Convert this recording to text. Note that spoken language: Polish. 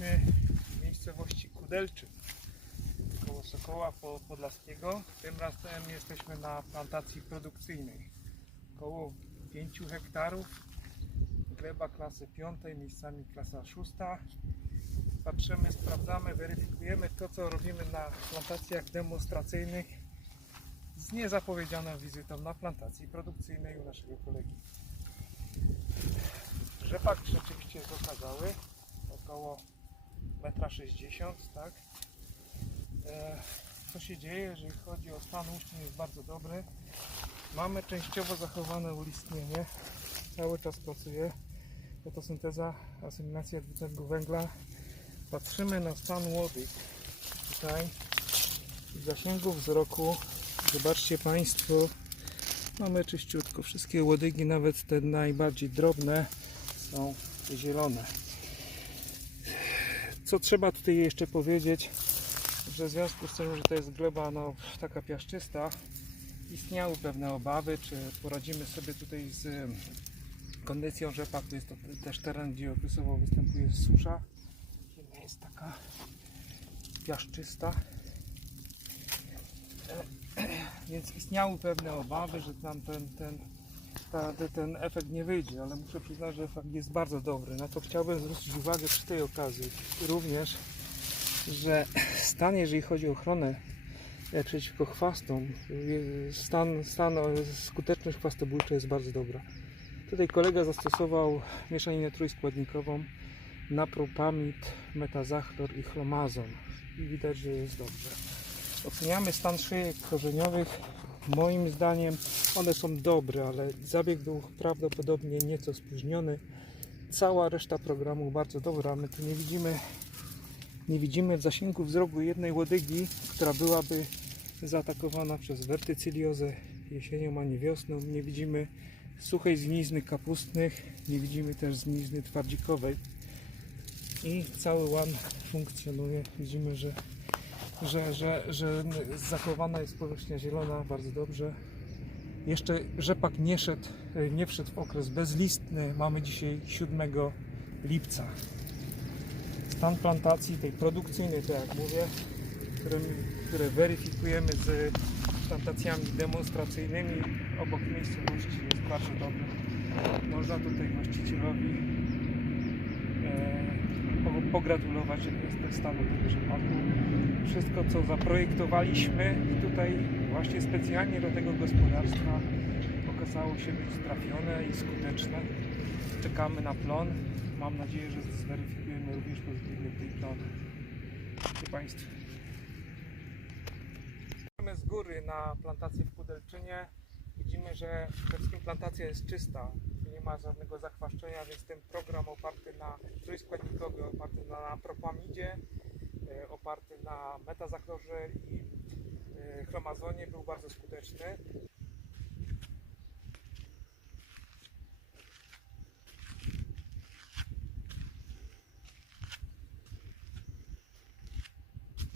Jesteśmy w miejscowości Kudelczyn koło Sokoła Po- Podlaskiego. Tym razem jesteśmy na plantacji produkcyjnej. Około 5 hektarów. Gleba klasy 5, miejscami klasa 6. Patrzymy, sprawdzamy, weryfikujemy to, co robimy na plantacjach demonstracyjnych z niezapowiedzianą wizytą na plantacji produkcyjnej u naszego kolegi. Rzepak rzeczywiście jest okazały, około 1,60 m, tak? E, co się dzieje, jeżeli chodzi o stan łuszczyn jest bardzo dobry. Mamy częściowo zachowane ulistnienie, cały czas pracuje fotosynteza, asymilacja dwutlenku węgla. Patrzymy na stan łodyg tutaj w zasięgu wzroku. Zobaczcie Państwo, mamy czyściutko. Wszystkie łodygi, nawet te najbardziej drobne, są zielone. Co trzeba tutaj jeszcze powiedzieć, że w związku z tym, że to jest gleba no, taka piaszczysta, istniały pewne obawy, czy poradzimy sobie tutaj z kondycją rzepaku. Jest to też teren, gdzie okresowo występuje susza. Ziemia jest taka piaszczysta. Więc istniały pewne obawy, że tam ten, ten, ta, te- ten efekt nie wyjdzie, ale muszę przyznać, że efekt jest bardzo dobry. Na to chciałbym zwrócić uwagę przy tej okazji również, że stan, jeżeli chodzi o ochronę e, przeciwko chwastom, je- stan, stan, e, skuteczność chwastobójcza jest bardzo dobra. Tutaj kolega zastosował mieszaninę trójskładnikową napropamid, metazachlor i chlomazon i widać, że jest dobrze. Oceniamy stan szyjek korzeniowych. Moim zdaniem one są dobre, ale zabieg był prawdopodobnie nieco spóźniony. Cała reszta programu bardzo dobra. My tu nie widzimy, nie widzimy w zasięgu wzroku jednej łodygi, która byłaby zaatakowana przez wertycyliozę jesienią, nie wiosną. Nie widzimy suchej zgnizny kapustnych, nie widzimy też zgnizny twardzikowej. I cały łan funkcjonuje. Widzimy, że że, że, że zachowana jest powierzchnia zielona bardzo dobrze. Jeszcze rzepak nie, szedł, e, nie wszedł w okres bezlistny. Mamy dzisiaj 7 lipca. Stan plantacji tej produkcyjnej, tak jak mówię, którym, które weryfikujemy z plantacjami demonstracyjnymi obok miejscowości jest bardzo dobry. Można tutaj właścicielowi pogratulować stanu tego rzepaku wszystko co zaprojektowaliśmy tutaj właśnie specjalnie do tego gospodarstwa okazało się być trafione i skuteczne. Czekamy na plon. Mam nadzieję, że zweryfikujemy również pozytywnie tej plon. Dziękuję Państwu. Idziemy z góry na plantację w Pudelczynie. Widzimy, że przede wszystkim plantacja jest czysta. Nie ma żadnego zakwaszczenia, więc ten program oparty na trójskładnikowy, oparty na propamidzie, e, oparty na metazachlorze i e, chromazonie był bardzo skuteczny.